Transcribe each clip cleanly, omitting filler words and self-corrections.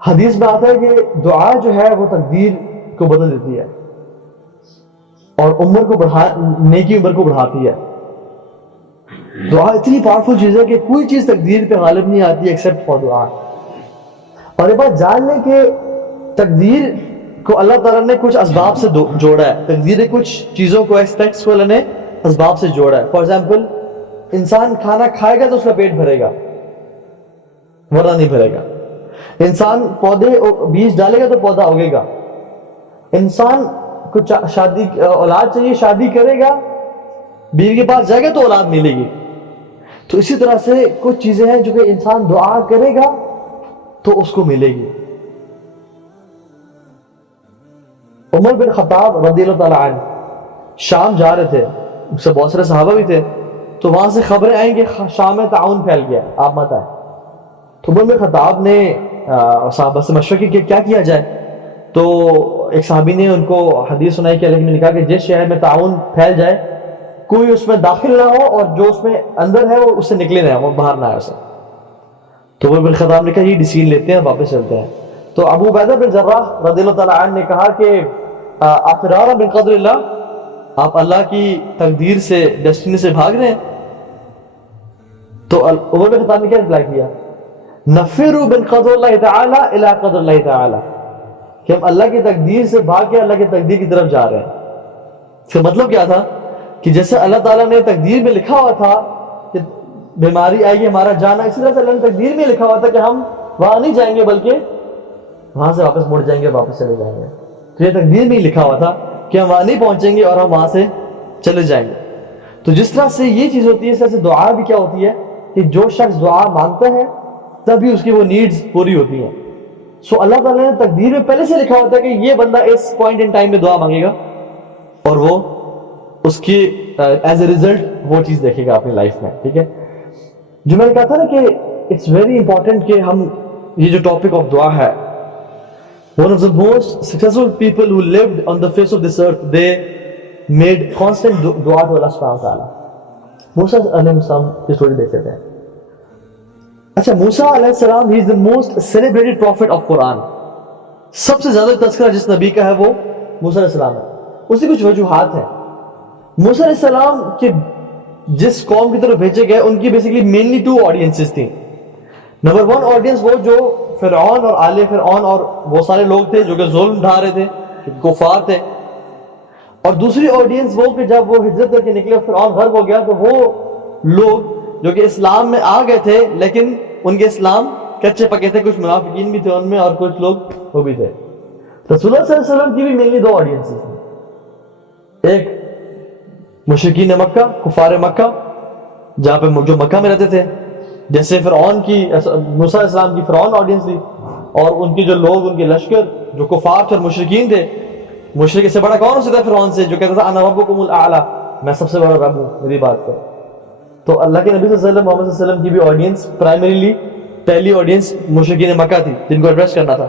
حدیث میں آتا ہے کہ دعا جو ہے وہ تقدیر کو بدل دیتی ہے اور نیکی عمر کو بڑھاتی ہے. دعا اتنی پاورفل چیز ہے کہ کوئی چیز تقدیر پہ غالب نہیں آتی ایکسیپٹ فار دعا. اور یہ بات جان لیں کہ تقدیر کو اللہ تعالیٰ نے کچھ اسباب سے جوڑا ہے. تقدیر نے کچھ چیزوں کو ایسپیکٹس کو اللہ نے اسباب سے جوڑا ہے. فار ایگزامپل انسان کھانا کھائے گا تو اس کا پیٹ بھرے گا ورنہ نہیں بھرے گا. انسان پودے بیج ڈالے گا تو پودا اگے گا. انسان کو شادی اولاد چاہیے شادی کرے گا بیوی کے پاس جائے گا تو اولاد ملے گی. تو اسی طرح سے کچھ چیزیں ہیں جو کہ انسان دعا کرے گا تو اس کو ملے گی. عمر بن خطاب رضی اللہ تعالیٰ عنہ شام جا رہے تھے, اس سے بہت سارے صحابہ بھی تھے, تو وہاں سے خبریں آئیں کہ شام میں تعاون پھیل گیا, آپ مت آئے. تو عمر بن خطاب نے صحابہ سے مشورہ کیا کیا کیا جائے. تو ایک صحابی نے ان کو حدیث سنائی کہ اللہ نے کہا کہ جس شہر میں تعاون پھیل جائے کوئی اس میں داخل نہ ہو اور جو اس میں اندر ہے وہ اس سے نکلے نہ, وہ باہر نہ آئے اسے. تو عمر بن خطاب نے کہا یہ ڈیسیژن لیتے ہیں واپس چلتے ہیں. تو ابو عبیدہ بن جراح رضی اللہ تعالیٰ عنہ نے کہا کہ افرارا من قدر اللہ, آپ اللہ کی تقدیر سے ڈیسٹینی سے بھاگ رہے ہیں. تو عمر بن خطاب نے کیا رپلائی کیا, نفروا من قدر اللہ تعالی الی قدر اللہ تعالی, کہ ہم اللہ کی تقدیر سے بھاگ کے اللہ کی تقدیر کی طرف جا رہے ہیں. اس کا مطلب کیا تھا کہ جیسے اللہ تعالیٰ نے تقدیر میں لکھا ہوا تھا کہ بیماری آئے گی ہمارا جانا, اسی طرح سے اللہ نے تقدیر میں لکھا ہوا تھا کہ ہم وہاں نہیں جائیں گے بلکہ وہاں سے واپس مڑ جائیں گے, واپس چلے جائیں گے. تو یہ تقدیر میں ہی لکھا ہوا تھا کہ ہم وہاں نہیں پہنچیں گے اور ہم وہاں سے چلے جائیں گے. تو جس طرح سے یہ چیز ہوتی ہے اس طرح سے دعا بھی کیا ہوتی ہے کہ جو شخص دعا مانگتا ہے تبھی اس کی وہ نیڈز پوری ہوتی ہیں. سو اللہ تعالیٰ نے تقدیر میں پہلے سے لکھا ہوتا ہے کہ یہ بندہ اس پوائنٹ ان ٹائم میں دعا مانگے گا اور وہ اس کی ایز اے ریزلٹ وہ چیز دیکھے گا اپنی لائف میں. ٹھیک ہے, جو میں نے کہا تھا نا کہ اٹس ویری امپورٹنٹ کہ ہم یہ جو ٹاپک آف دعا ہے, one of the most successful people who lived on the face of this earth, they made constant dua to Allah subhanahu wa ta'ala. موسیٰ علیہ السلام کی سٹوری دیکھ لیتے ہیں. اچھا, موسیٰ علیہ السلام he is the most celebrated prophet of Quran. سب سے زیادہ تذکرہ جس نبی کا ہے وہ موسیٰ علیہ السلام ہے. اس کی کچھ وجوہات ہیں. موسیٰ علیہ السلام کے جس قوم کی طرف بھیجے گئے ان کی بیسیکلی مینلی 2 آڈینسز تھیں. نمبر 1 آڈینس وہ جو فرعون اور آل فرعون اور وہ سارے لوگ تھے جو کہ ظلم ڈھا رہے تھے, کفار تھے. اور دوسری آڈینس وہ کہ جب وہ ہجرت کر کے نکلے فرعون غرق ہو گیا تو وہ لوگ جو کہ اسلام میں آ گئے تھے لیکن ان کے اسلام کچے پکے تھے, کچھ منافقین بھی تھے ان میں اور کچھ لوگ وہ بھی تھے. رسول اللہ صلی اللہ علیہ وسلم کی بھی مینلی 2 آڈینسز تھیں. ایک مشرکین مکہ, کفار مکہ, جہاں پہ جو مکہ میں رہتے تھے, جیسے فرعون کی موسیٰ علیہ السلام کی فرعون آڈینس تھی, اور ان کے جو لوگ ان کے لشکر جو کفار تھے اور مشرکین تھے. مشرک سے بڑا کون ہو سکتا ہے فرعون سے, جو کہتا تھا انا ربکم الاعلی, میں سب سے بڑا رب ہوں, میری بات کرو. تو اللہ کے نبی صلی اللہ علیہ وسلم محمد صلی اللہ علیہ وسلم کی بھی آڈینس پرائمریلی پہلی آڈینس مشرکین مکہ تھی جن کو ایڈریس کرنا تھا.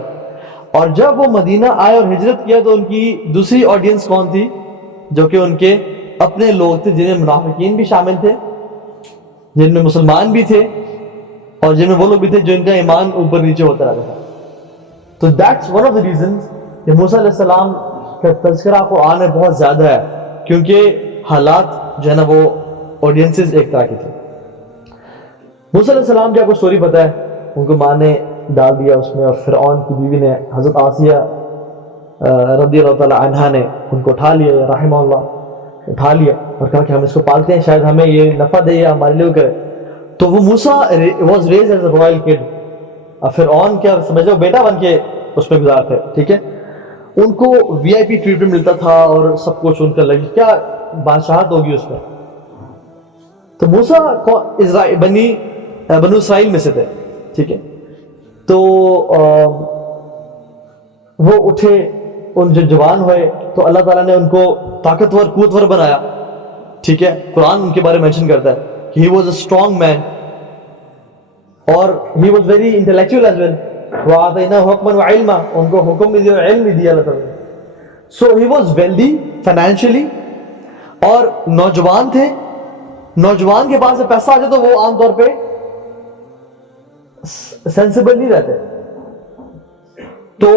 اور جب وہ مدینہ آئے اور ہجرت کیا تو ان کی دوسری آڈینس کون تھی, جو کہ ان کے اپنے لوگ تھے جن میں منافقین بھی شامل تھے, جن میں مسلمان بھی تھے, اور جن میں وہ لوگ بھی تھے جن کا ایمان اوپر نیچے ہوتا رہتا تھا. تو that's one of the reasons کہ موسیٰ علیہ السلام کا تذکرہ قرآن میں بہت زیادہ ہے, کیونکہ حالات جو ہے نا وہ آڈینسز ایک طرح کی تھی. موسیٰ علیہ السلام کی آپ کو سٹوری پتہ ہے, ان کو ماں نے ڈال دیا اس میں, اور فرعون کی بیوی نے حضرت آسیہ رضی اللہ تعالی عنہا نے ان کو اٹھا لیا, رحمہ اللہ اٹھا لیا, اور کہا کہ ہم اس کو پالتے ہیں, شاید ہمیں یہ نفع دے یا ہمارے لیے کرے. تو وہ موسیٰ was raised as a royal kid. فرعون کیا سمجھ لو بیٹا بن کے اس میں گزار تھے. ٹھیک ہے, ان کو وی آئی پی ٹریٹمنٹ ملتا تھا اور سب کچھ ان کا لگی, کیا بادشاہت ہوگی اس میں. تو موسیٰ بنو اسرائیل میں سے تھے. ٹھیک ہے, تو وہ اٹھے, ان جو جوان ہوئے تو اللہ تعالیٰ نے ان کو طاقتور قوتور بنایا. ٹھیک ہے, قرآن ان کے بارے میں مینشن کرتا ہے کہ he was a strong man اور he was very intellectual as well. وَآتَيْنَاهُ حُكْمًا وَعِلْمًا, ان کو حکم بھی دیا, علم بھی دیا اللہ تعالیٰ نے. So he was wealthy financially, اور نوجوان تھے. نوجوان کے پاس سے پیسہ آ جائے تو وہ عام طور پہ سینسیبل نہیں رہتے. تو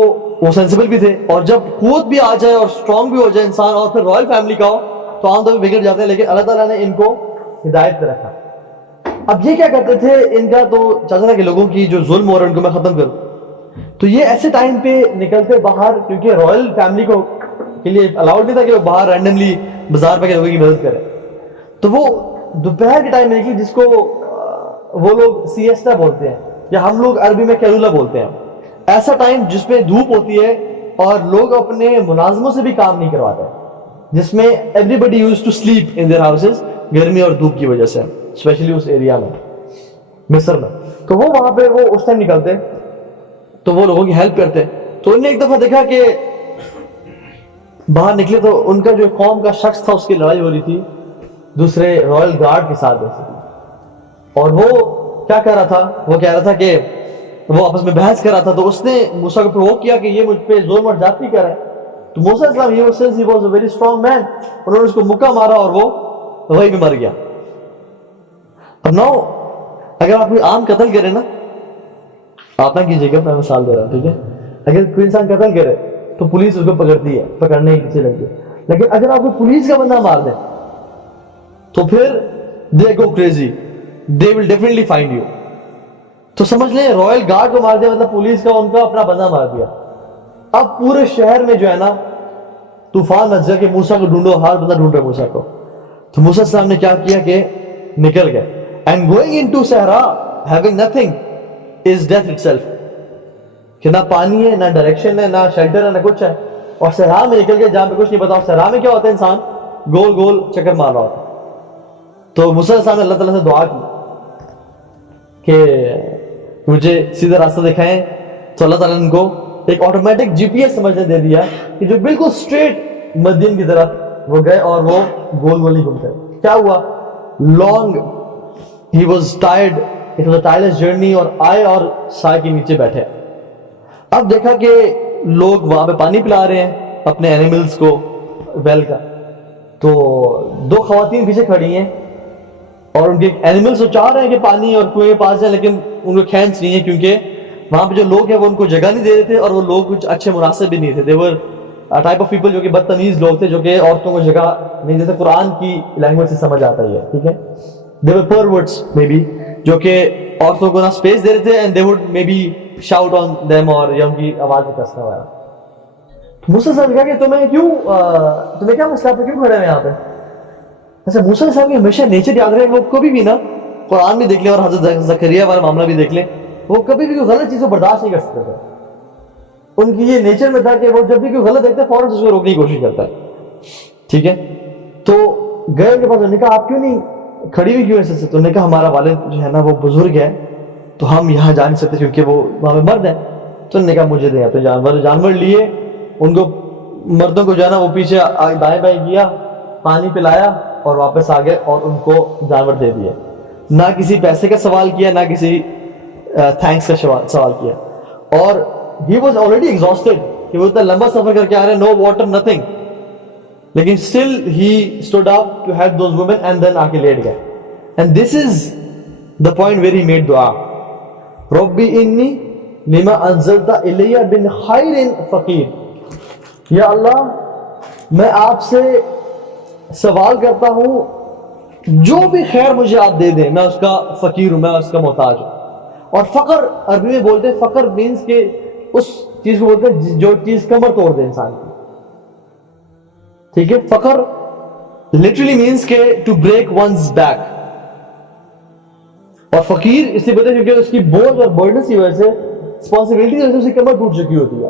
وہ سینسیبل بھی تھے, اور جب قوت بھی آ جائے اور اسٹرانگ بھی ہو جائے انسان اور پھر رائل فیملی کا ہو تو عام طور پہ بگڑ جاتے ہیں, لیکن اللہ تعالیٰ نے ان کو ہدایت پہ رکھا. اب یہ کیا کرتے تھے, ان کا تو چاہتا تھا کہ لوگوں کی جو ظلم ہو رہا ہے ان کو میں ختم کروں, تو یہ ایسے ٹائم پہ نکلتے باہر, کیونکہ رائل فیملی کو کے لیے الاؤڈ نہیں تھا کہ وہ باہر رینڈملی بازار پہ کے لوگوں کی مدد کرے, تو وہ دوپہر کے ٹائم میں نکلی, جس کو وہ لوگ سیسٹا بولتے ہیں یا ہم لوگ عربی میں کیلولا بولتے ہیں. ایسا ٹائم جس میں دھوپ ہوتی ہے اور لوگ اپنے ملازموں سے بھی کام نہیں کرواتے, جس میں everybody use to sleep in their houses, گرمی اور دھوپ کی وجہ سے, اسپیشلی اس ایریا میں مصر میں. تو وہ وہاں پہ وہ اس ٹائم نکلتے تو وہ لوگوں کی ہیلپ کرتے. تو انہوں نے ایک دفعہ دیکھا کہ باہر نکلے تو ان کا جو قوم کا شخص تھا اس کی لڑائی ہو رہی تھی دوسرے رائل گارڈ کے ساتھ جیسے, اور وہ کیا کر رہا تھا, وہ کہہ رہا تھا کہ وہ آپس میں بحث کر رہا تھا. تو اس نے موسیٰ کو پرووک کیا کہ یہ مجھ پہ ظلم اور زیادتی کر رہا ہے. تو موسیٰ علیہ السلام he was a very strong man, انہوں نے اس کو مکہ مارا اور وہ وہی میں مر گیا. اب نو اگر آپ کوئی عام قتل کرے نا, آپ نہ کیجیے گا, میں مثال دے رہا ہوں, ٹھیک ہے, اگر کوئی انسان قتل کرے تو پولیس اس کو پکڑتی ہے, پکڑنے کے پیچھے لگتی ہے. لیکن اگر آپ کو پولیس کا بندہ مار دیں تو پھر they go crazy, they will definitely find you. تو سمجھ لیں رائل گارڈ کو مار دیا مطلب پولیس کا ان کا اپنا بندہ مار دیا. اب پورے شہر میں جو ہے نا طوفان مچ گیا کہ موسیٰ کو ڈھونڈو, ہر بندہ ڈھونڈ رہا ہے موسیٰ کو. تو موسیٰ السلام نے کیا کیا کہ نکل گئے, and going into صحرا having nothing is death itself, کہ نہ پانی ہے, نہ ڈائریکشن ہے, نہ شیلٹر ہے, نہ کچھ ہے, اور صحرا میں نکل گئے جہاں پہ کچھ نہیں پتا. اور صحرا میں کیا ہوتا ہے, انسان گول گول چکر مار رہا ہوتا ہے. تو موسیٰ علیہ السلام نے اللہ تعالیٰ سے دعا کی کہ مجھے سیدھا راستہ دکھائیں. تو اللہ تعالیٰ نے ان کو ایک آٹومیٹک جی پی ایس سمجھنے دے دیا کہ جو بالکل اسٹریٹ مدین کی طرف وہ گئے اور وہ گول گول نہیں گھومتے. کیا ہوا, long he was tired, it was a tireless journey, اور آئے اور سائے کے نیچے بیٹھے. اب دیکھا کہ لوگ وہاں پہ پانی پلا رہے ہیں اپنے اینیملز کو ویل کا. تو دو خواتین پیچھے کھڑی ہیں اور ان کے اینیملز تو چاہ رہے ہیں کہ پانی اور کنویں کے پاس جائیں, لیکن ان کو کھینچ نہیں ہے کیونکہ وہاں پہ جو لوگ ہیں وہ ان کو جگہ نہیں دے رہے تھے, اور وہ لوگ کچھ اچھے مناسب بھی نہیں تھے. they were a type of people جو کہ بدتمیز لوگ تھے, جو کہ عورتوں کو جگہ نہیں دیتے. قرآن کی لینگویج سے سمجھ آتا ہی ہے, ٹھیک ہے. they were perverts maybe, جو کہ عورتوں کو نہ اسپیس دے رہے تھے, and they would maybe shout on them, اور یا ان کی آواز میں کسنا ہوا. موسیٰ صاحب نے کہا کہ تمہیں کیا مسئلہ, آپ کیوں کھڑے ہیں یہاں پہ. ایسا موسیٰ صاحب کی ہمیشہ نیچر یاد رہے, وہ کبھی بھی نا قرآن بھی دیکھ لیں اور حضرت زکریا والا معاملہ بھی دیکھ لیں, وہ کبھی بھی کوئی غلط چیز کو برداشت نہیں کر سکتے تھے. ان کی یہ نیچر میں تھا کہ وہ جب بھی کوئی غلط دیکھتے فوراً اس کو روکنے کی کوشش کرتا ہے, ٹھیک ہے. تو گئے ان کے پاس, انہوں نے کہا آپ کیوں نہیں کھڑی ہوئی کیوں ایسے سے. تو انہوں نے کہا ہمارا والد جو ہے نا وہ بزرگ ہے, تو ہم یہاں جا نہیں سکتے کیونکہ وہ وہاں پہ مرد ہیں. تو انہوں نے کہا مجھے دیں اپنے جانور لیے, ان کو مردوں کو جو ہے نا وہ پیچھے دائیں بائیں کیا, پانی پلایا اور واپس آ گئے اور ان کو جانور دے دیے. نہ کسی پیسے کا سوال کیا, نہ کسی تھینکس کا سوال کیا. اور he was already exhausted, کہ وہ اتنا لمبا سفر کر کے آ رہے ہیں, no water, nothing, لیکن still he stood up to help those women and then آ کے لیٹ گئے. And this is the point where he made dua, رَبِّ إِنِّي لِمَا أَنزَلْتَ إِلَيَّ بِن خَيْرٍ فَقِيرٍ, یا اللہ میں آپ سے سوال کرتا ہوں جو بھی خیر مجھے آپ دے دیں, میں اس کا فقیر ہوں, میں اس کا محتاج ہوں. اور فقر عربی میں بولتے ہیں, فقر مینس کہ اس چیز کو بولتے ہیں جو چیز کمر توڑ دے انسان کی, ٹھیک ہے. فقر لٹرلی مینس کہ ٹو بریک ونز بیک, اور فقیر اس لیے بولتے ہیں کیونکہ اس کی بوجھ اور برڈنس کی وجہ سے, رسپانسبلٹی کی وجہ سے اس کی کمر ٹوٹ چکی ہوتی ہے.